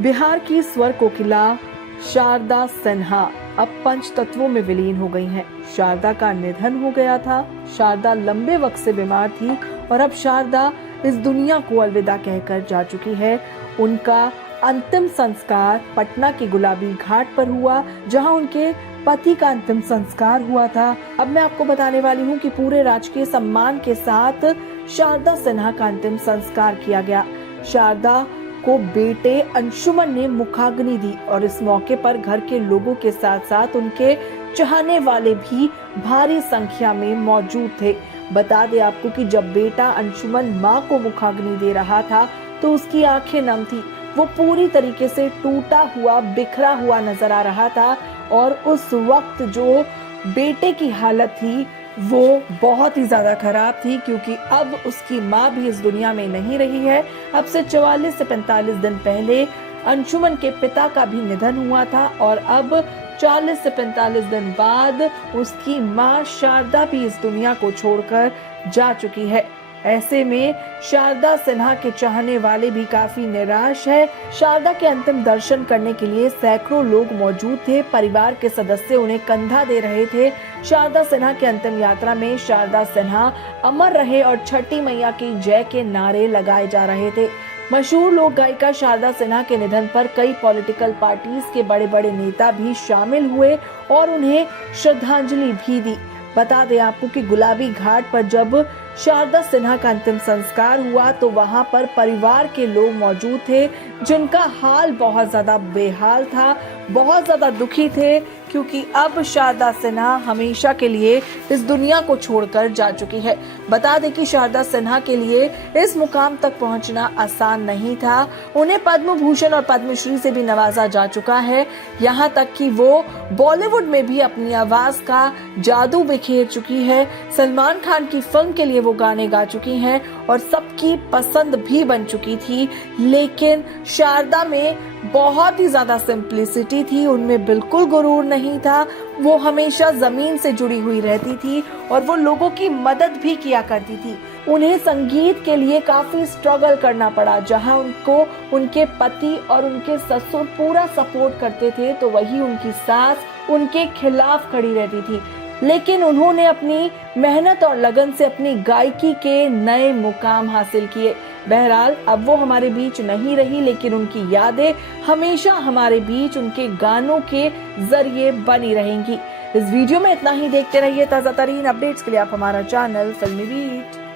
बिहार की स्वर कोकिला शारदा सिन्हा अब पंच तत्वों में विलीन हो गई हैं। शारदा का निधन हो गया था। शारदा लंबे वक्त से बीमार थी और अब शारदा इस दुनिया को अलविदा कहकर जा चुकी है। उनका अंतिम संस्कार पटना के गुलाबी घाट पर हुआ, जहां उनके पति का अंतिम संस्कार हुआ था। अब मैं आपको बताने वाली हूं कि पूरे राजकीय सम्मान के साथ शारदा सिन्हा का अंतिम संस्कार किया गया। शारदा को बेटे अंशुमन ने मुखाग्नि दी और इस मौके पर घर के लोगों के साथ साथ उनके चाहने वाले भी भारी संख्या में मौजूद थे। बता दें आपको कि जब बेटा अंशुमन मां को मुखाग्नि दे रहा था तो उसकी आंखें नम थी। वो पूरी तरीके से टूटा हुआ, बिखरा हुआ नजर आ रहा था और उस वक्त जो बेटे की हालत थी वो बहुत ही ज्यादा खराब थी, क्योंकि अब उसकी माँ भी इस दुनिया में नहीं रही है। अब से 44 से 45 दिन पहले अंशुमन के पिता का भी निधन हुआ था और अब 40 से 45 दिन बाद उसकी माँ शारदा भी इस दुनिया को छोड़कर जा चुकी है। ऐसे में शारदा सिन्हा के चाहने वाले भी काफी निराश है। शारदा के अंतिम दर्शन करने के लिए सैकड़ों लोग मौजूद थे। परिवार के सदस्य उन्हें कंधा दे रहे थे। शारदा सिन्हा की अंतिम यात्रा में शारदा सिन्हा अमर रहे और छठी मैया की जय के नारे लगाए जा रहे थे। मशहूर लोक गायिका शारदा सिन्हा के निधन पर कई पॉलिटिकल पार्टीज के बड़े बड़े नेता भी शामिल हुए और उन्हें श्रद्धांजलि भी दी। बता दें आपको कि गुलाबी घाट पर जब शारदा सिन्हा का अंतिम संस्कार हुआ तो वहां पर परिवार के लोग मौजूद थे, जिनका हाल बहुत ज्यादा बेहाल था, बहुत ज्यादा दुखी थे, क्योंकि अब शारदा सिन्हा हमेशा के लिए इस दुनिया को छोड़कर जा चुकी है। बता दें कि शारदा सिन्हा के लिए इस मुकाम तक पहुंचना आसान नहीं था। उन्हें पद्म भूषण और पद्मश्री से भी नवाजा जा चुका है। यहाँ तक कि वो बॉलीवुड में भी अपनी आवाज का जादू बिखेर चुकी है। सलमान खान की फिल्म के लिए वो गाने गा चुकी हैं और सबकी पसंद भी बन चुकी थी। लेकिन शारदा में बहुत ही ज्यादा सिंप्लिसिटी थी, उनमें बिल्कुल गुरूर नहीं था। वो हमेशा जमीन से जुड़ी हुई रहती थी और वो लोगों की मदद भी किया करती थी। उन्हें संगीत के लिए काफी स्ट्रगल करना पड़ा। जहां उनको उनके पति और उनके ससुर पूरा सपोर्ट करते थे, तो वही उनकी सास उनके खिलाफ खड़ी रहती थी। लेकिन उन्होंने अपनी मेहनत और लगन से अपनी गायकी के नए मुकाम हासिल किए। बहरहाल अब वो हमारे बीच नहीं रही, लेकिन उनकी यादें हमेशा हमारे बीच उनके गानों के जरिए बनी रहेंगी। इस वीडियो में इतना ही। देखते रहिए ताजा तरीन अपडेट्स के लिए आप हमारा चैनल फिल्मी बीट।